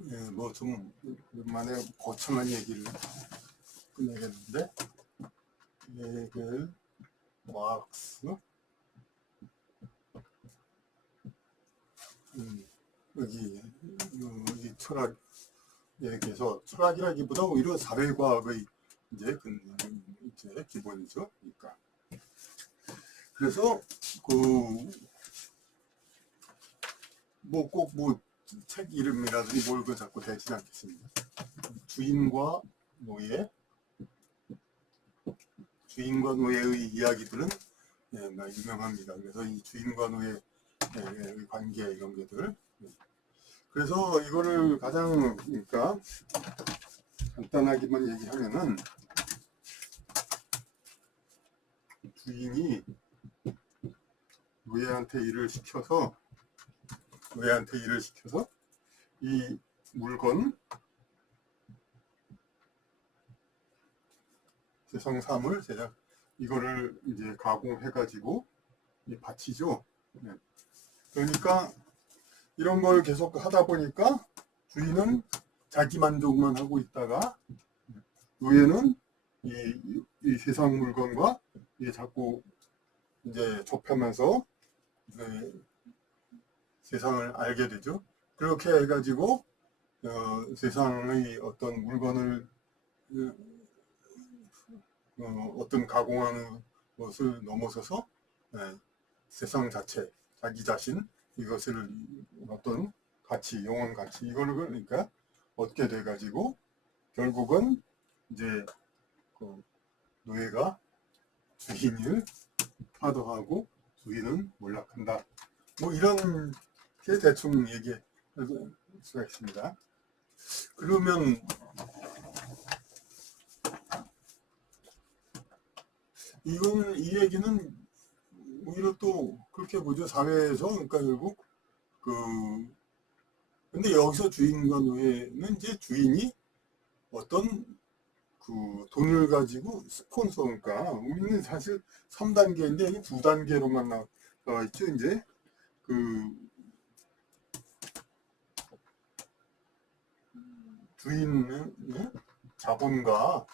예, 뭐 좀 오랜만에 거창한 얘기를 끝내겠는데, 헤겔, 마르크스, 여기 이 철학 얘기해서 철학이라기보다 오히려 사회과학의 이제 기본이죠. 그러니까 그래서 그 뭐 꼭 뭐 책 이름이라든지 뭘 그 자꾸 대지 않겠습니다. 주인과 노예, 주인과 노예의 이야기들은 예, 유명합니다. 그래서 이 주인과 노예의 관계 이런 것들. 그래서 이거를 가장 그러니까 간단하게만 얘기하면은 주인이 노예한테 일을 시켜서 이 물건 세상삼을 제작 이거를 이제 가공해가지고 바치죠. 네. 그러니까 이런 걸 계속 하다 보니까 주인은 자기 만족만 하고 있다가 노예는 이 세상 물건과 이게 자꾸 이제 접하면서 세상을 알게 되죠. 그렇게 해가지고 세상의 어떤 물건을 어떤 가공하는 것을 넘어서서 세상 자체, 자기 자신 이것을 어떤 가치, 영원 가치 이거를 그러니까 얻게 돼가지고 결국은 이제 그 노예가 주인을 파도하고 주인은 몰락한다. 뭐 이런 게 대충 얘기할 수가 있습니다. 그러면 이 얘기는 오히려 또 그렇게 보죠. 사회에서 그러니까 결국 그 근데 여기서 주인과 노예는 이제 주인이 어떤 그 돈을 가지고 스폰서 그러니까 우리는 사실 3단계인데 이게 2단계로만 나와 있죠. 이제 그 주인은 자본가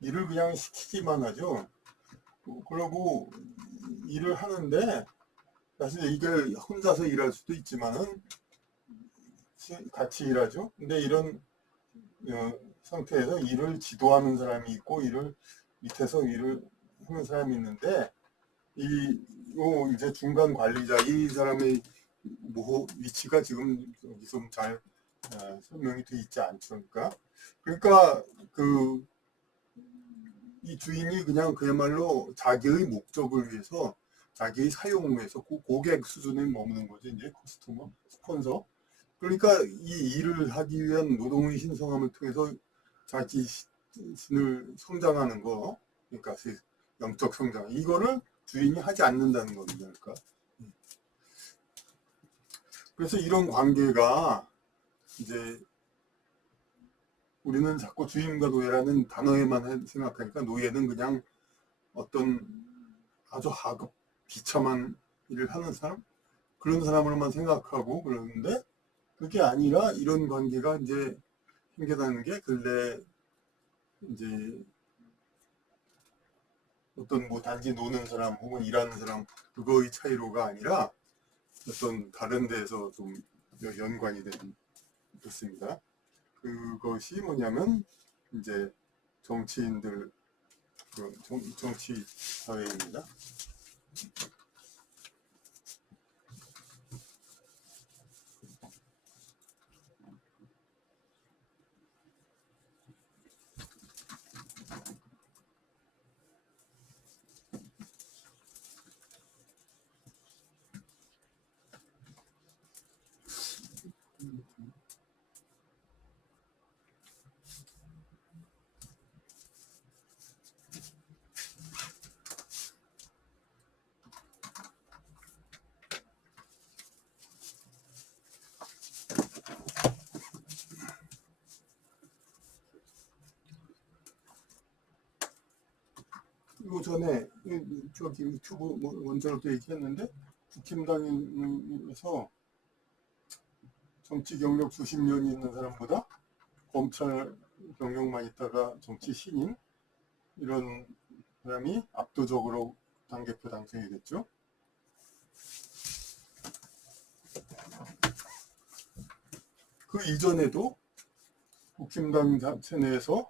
일을 그냥 시키기만 하죠. 그러고 일을 하는데 사실 이게 혼자서 일할 수도 있지만은 같이 일하죠. 근데 이런 상태에서 일을 지도하는 사람이 있고 일을 밑에서 일을 하는 사람이 있는데 이제 중간 관리자 이 사람의 위치가 지금 여기 좀 잘 설명이 돼 있지 않죠. 그러니까 이 주인이 그냥 그야말로 자기의 목적을 위해서 자기의 사용을 위해서 고객 수준에 머무는 거죠. 이제 커스터머, 스폰서. 그러니까 이 일을 하기 위한 노동의 신성함을 통해서 자기 신을 성장하는 거, 그러니까 영적 성장. 이거를 주인이 하지 않는다는 겁니다. 그러니까. 그래서 이런 관계가 이제 우리는 자꾸 주인과 노예라는 단어에만 생각하니까 노예는 그냥 어떤 아주 하급 비참한 일을 하는 사람 그런 사람으로만 생각하고 그러는데 그게 아니라 이런 관계가 이제 생겨나는 게 근래 이제 어떤 뭐 단지 노는 사람 혹은 일하는 사람 그거의 차이로가 아니라 어떤 다른 데서 좀 연관이 됐습니다. 그것이 뭐냐면 이제 정치인들 정치 사회입니다. 이거 전에 저기 유튜브 원자로도 얘기했는데 국힘당에서 정치 경력 수십 년이 있는 사람보다 검찰 경력만 있다가 정치 신인 이런 사람이 압도적으로 당대표 당선이 됐죠. 그 이전에도 국힘당 자체 내에서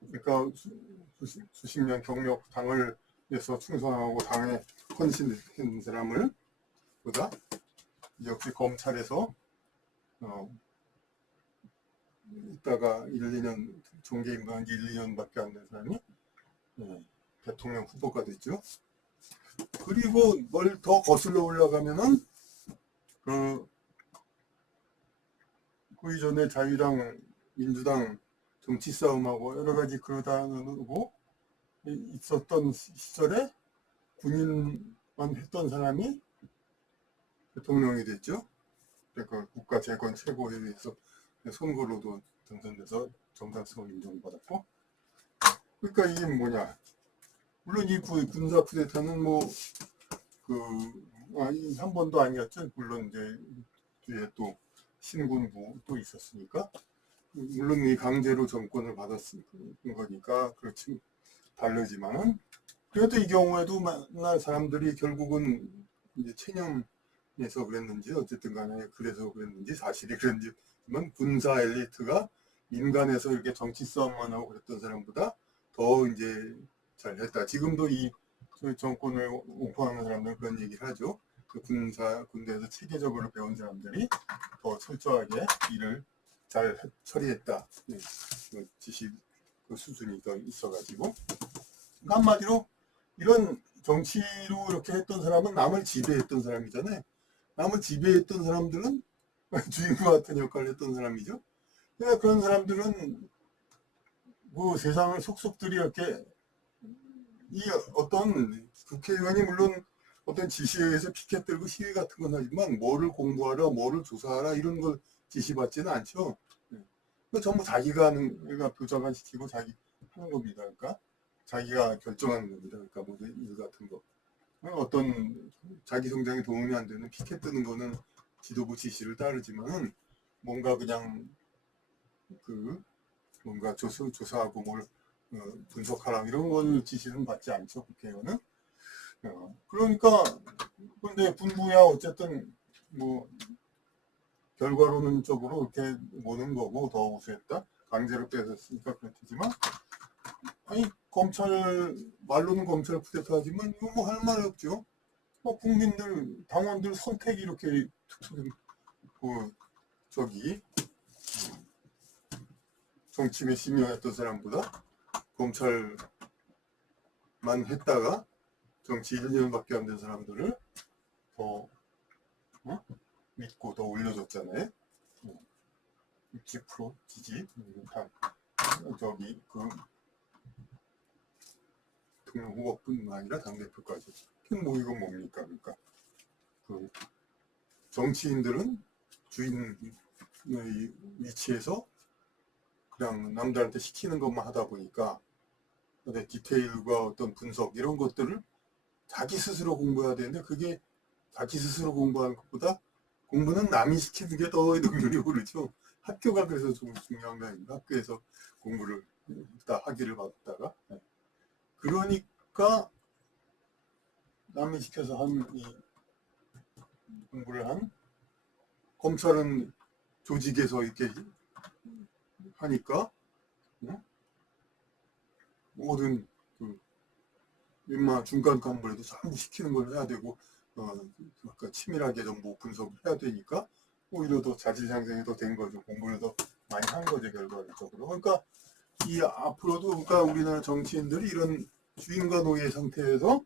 그러니까 수십 년 경력 당을 위해서 충성하고 당에 헌신한 사람을 보다 역시 검찰에서 있다가 1, 2년 정계 임명한 지 1, 2년밖에 안 된 사람이 대통령 후보가 됐죠. 그리고 뭘 더 거슬러 올라가면은 그 이전에 자유당, 민주당 정치 싸움하고 여러 가지 그러다 놓고 있었던 시절에 군인만 했던 사람이 대통령이 됐죠. 그러니까 국가 재건 최고회의에서 선거로도 당선돼서 정당성을 인정받았고. 그러니까 이게 뭐냐? 물론 이 군사 쿠데타는 한 번도 아니었죠. 물론 이제 뒤에 또 신군부 또 있었으니까. 물론 이 강제로 정권을 받았은 거니까 그렇지 다르지만은 그래도 이 경우에도 만날 사람들이 결국은 이제 체념해서 그랬는지 어쨌든 간에 그래서 그랬는지 사실이 그랬는지만 군사 엘리트가 민간에서 이렇게 정치 싸움만 하고 그랬던 사람보다 더 이제 잘했다. 지금도 이 정권을 옹호하는 사람들은 그런 얘기를 하죠. 그 군대에서 체계적으로 배운 사람들이 더 철저하게 일을 잘 처리했다. 그 지식 그 수준이 더 있어가지고. 그러니까 한마디로 이런 정치로 이렇게 했던 사람은 남을 지배했던 사람이잖아요. 남을 지배했던 사람들은 주인공 같은 역할을 했던 사람이죠. 그러니까 그런 사람들은 뭐 세상을 속속들이 이렇게 이 어떤 국회의원이 물론 어떤 지시에 의해서 피켓 들고 시위 같은 건 하지만 뭐를 공부하라, 뭐를 조사하라 이런 걸 지시받지는 않죠. 전부 자기가 하는, 그러니까 교정만 시키고 자기 하는 겁니다. 그러니까 자기가 결정하는 겁니다. 그러니까 모든 일 같은 거. 어떤 자기 성장에 도움이 안 되는 피켓 뜨는 거는 지도부 지시를 따르지만은 뭔가 그냥 뭔가 조사하고 뭘 분석하라 이런 걸 지시는 받지 않죠. 국회의원은. 그러니까 근데 군부야 어쨌든 뭐 결과론적으로 이렇게 보는 거고 더 우수했다. 강제로 뺏었으니까 그렇지만 아니 검찰 말로는 검찰 쿠데타 하지만 이거 뭐 할 말이 없죠. 국민들 당원들 선택이 이렇게 저기 정치에 심의했던 사람보다 검찰만 했다가 정치 1년밖에 안 된 사람들을 더 믿고 더 올려줬잖아요. 60% 지지 저기 대통령 후보뿐만 아니라 당대표까지. 뭐 이건 뭡니까? 그러니까 정치인들은 주인의 위치에서 그냥 남들한테 시키는 것만 하다 보니까 디테일과 어떤 분석 이런 것들을 자기 스스로 공부해야 되는데 그게 자기 스스로 공부하는 것보다 공부는 남이 시키는 게 더 능률이 오르죠. 학교가 그래서 좀 중요한 거 아닙니까? 학교에서 공부를 다 학위를 받았다가 그러니까 남이 시켜서 공부를 한 검찰은 조직에서 이렇게 하니까 모든 웬만한 중간 간부라도 전부 시키는 걸 해야 되고 그러니까 치밀하게 정보 분석을 해야 되니까 오히려 더 자질상생이 더 된 거죠. 공부를 더 많이 한 거죠 결과적으로. 그러니까 이 앞으로도 그러니까 우리나라 정치인들이 이런 주인과 노예 상태에서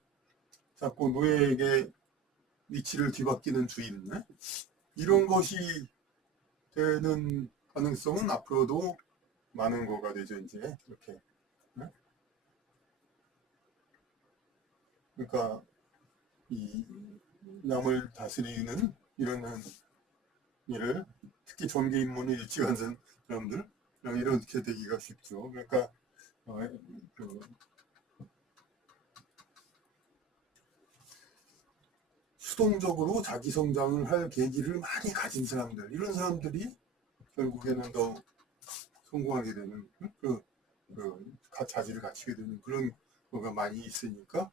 자꾸 노예에게 위치를 뒤바뀌는 주인 이런 것이 되는 가능성은 앞으로도 많은 거가 되죠 이제 이렇게. 그러니까 이 남을 다스리는 이런 일을 특히 정계 입문을 일찍 한 사람들 이렇게 되기가 쉽죠. 그러니까 수동적으로 자기 성장을 할 계기를 많이 가진 사람들, 이런 사람들이 결국에는 더 성공하게 되는 자질을 갖추게 되는 그런 거가 많이 있으니까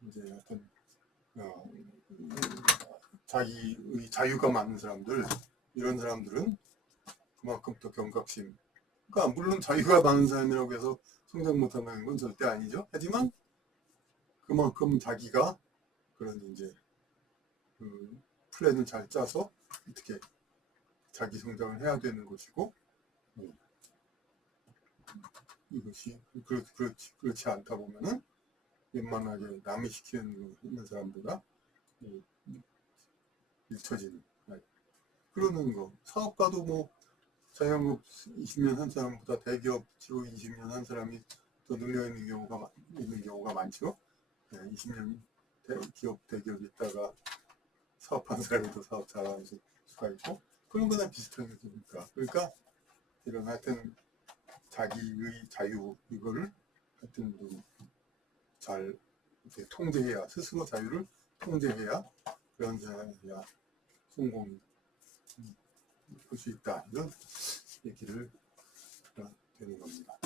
이제 어떤 자기의 자유가 많은 사람들, 이런 사람들은 그만큼 더 경각심. 그러니까 물론 자유가 많은 사람이라고 해서 성장 못한다는 건 절대 아니죠. 하지만 그만큼 자기가 그런 이제 플랜을 잘 짜서 어떻게 자기 성장을 해야 되는 것이고, 이것이 그렇지 않다 보면은 웬만하게 남이 시키는 사람보다 잊혀지는 그러는 거. 사업가도 뭐 자영업 20년 한 사람보다 대기업 지금 20년 한 사람이 더 눌려 있는 경우가 많죠. 20년 대기업 있다가 사업한 사람이 더 사업 잘하는 수가 있고, 그런 거나 비슷한 거니까. 그러니까 이런 하여튼 자기의 자유, 이거를 하여튼 잘 이렇게 통제해야, 스스로 자유를 통제해야, 그런 사람이야 성공이 할 수 있다, 이런 얘기를 되는 겁니다.